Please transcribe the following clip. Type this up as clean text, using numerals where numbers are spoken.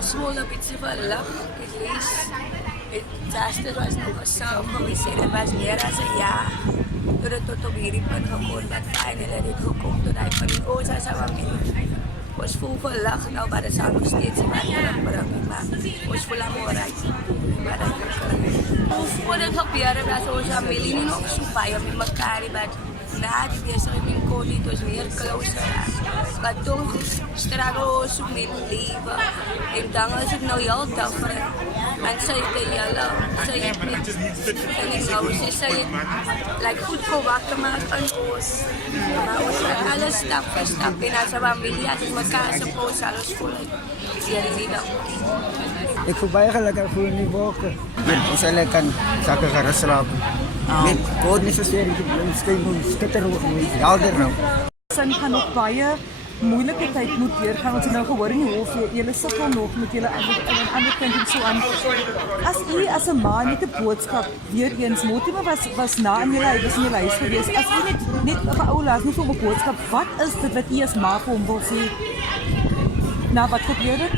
ons school een beetje verlap. Het lees. Het Justin was nog gezellig geweest. Het was meer dan een jaar. Toen het tot op hierdie punt gekomen dat finally dit gekomen. Toen hij van die oorzaak zou hebben. Ons voel verlag nou, maar dat zou nog steeds in mijn terugbrengen. Maar ons voel aan mooi. Maar dat voor het gebeuren dat onze familie niet nog zo bij met elkaar is. Na die bezig met COVID was meer closer. Maar toen struggle ons met leven. En dan was het nou heel different. En zij de jelle, zij heeft niet. En ik zou zeggen, like goed gewacht maken aan ons. Maar ons gaan alles stap voor stap. En als een familie, als het elkaar zo poos, alles voelen. Ik voel eigenlijk al voor die wolken. Ons kan zaken gaan slapen. Met code niet zozeer, misschien skitter helder nou. Sy gaan nog baie moeilike tyd moet deurgaan. Ons het nou gehoor in die hof, julle sukkel nog met julle ander kind en so aan. As u as 'n ma net 'n boodskap weer eens Motima was na in julle huis in julle huis gewees. As u net vir ou laat nie so 'n boodskap, wat is dit wat u as ma vir hom wil sê? Na wat gebeur het?